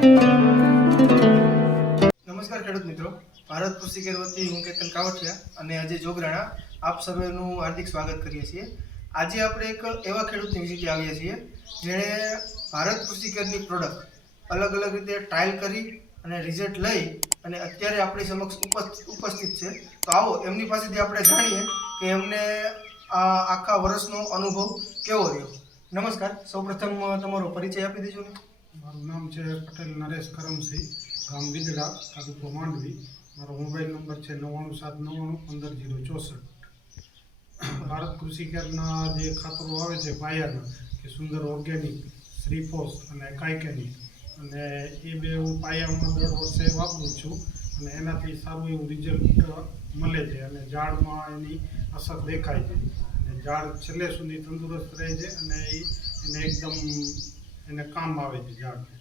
નમસ્કાર ખેડૂત મિત્રો, ભારત કૃષિ કેર વતી હું કેતન કાવઠિયા અને અજય જોગરાણા આપ સર્વેનું હાર્દિક સ્વાગત કરીએ છીએ। આજે આપણે એક એવા ખેડૂતની વિઝિટે આવ્યા છીએ જેણે ભારત કૃષિ કેરની પ્રોડક્ટ અલગ અલગ રીતે ટ્રાયલ કરી અને રિઝલ્ટ લઈ અને અત્યારે આપણી સમક્ષ ઉપસ્થિત છે। તો આવો એમની પાસેથી આપણે જાણીએ કે એમને આખા વર્ષનો અનુભવ કેવો રહ્યો। નમસ્કાર, સૌપ્રથમ તમારો પરિચય આપી દેજો ને। મારું નામ છે પટેલ નરેશ કરમસિંહ, ગામ વિદડા, તાલુકો માંડવી। મારો મોબાઈલ નંબર છે 9979915064। ભારત કૃષિ કેરના જે ખાતરો આવે છે પાયાના કે સુંદર ઓર્ગેનિક, શ્રીફોસ અને કાયકેનિક, અને એ બે હું પાયામાં દર વર્ષે વાપરું છું અને એનાથી સારું એવું રિઝલ્ટ મળે છે અને ઝાડમાં એની અસર દેખાય છે અને ઝાડ છેલ્લે સુધી તંદુરસ્ત રહે છે અને એને એકદમ એને કામ આવે છે ઝાડને।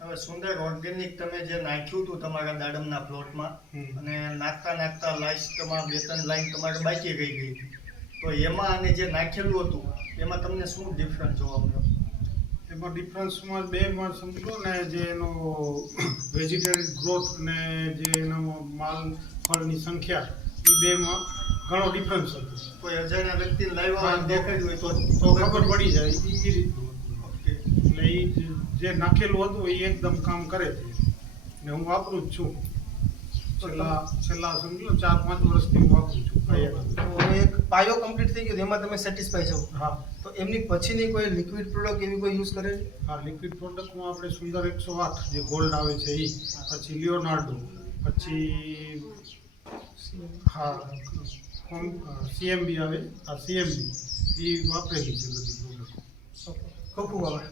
હવે સુંદર ઓર્ગેનિક તમે જે નાખ્યું હતું તમારા દાડમના પ્લોટમાં અને નાખતા લાઈસ તમારા 2-3 લાઈન તમારે બાકી રહી ગઈ હતી, તો એમાં અને જે નાખેલું હતું એમાં તમને શું ડિફરન્સ જોવા મળ્યો? એમાં ડિફરન્સમાં બેમાં સમજો ને જે એનો વેજીટેરિયન ગ્રોથ અને જે એનો માલ ફળની સંખ્યા એ બેમાં ઘણો ડિફરન્સ હતો। કોઈ અજાણ્યા વ્યક્તિને લાવ્યા દેખાડ્યું હોય તો ખબર પડી જાય એ રીતનું હતું। એટલે એ જે નાખેલું હતું એ એકદમ કામ કરે છે ને હું વાપરું જ છું। છેલ્લા સમજો 4-5 વર્ષથી હું વાપરું છું। તો એક પાયો કમ્પ્લીટ થઈ ગયો, એમાં તમે સેટિસ્ફાઈ છો? હા। તો એમની પછીની કોઈ લિક્વિડ પ્રોડક્ટ એવી કોઈ યુઝ કરેલી? હા, લિક્વિડ પ્રોડક્ટમાં આપણે સુંદર 108 જે ગોલ્ડ આવે છે એ, પછી લિયોનાર્ડો, પછી હા સીએમબી આવે, આ સીએમબી એ વાપરેલી છે બધી પ્રોડક્ટ। ખૂબ ખૂબ આભાર।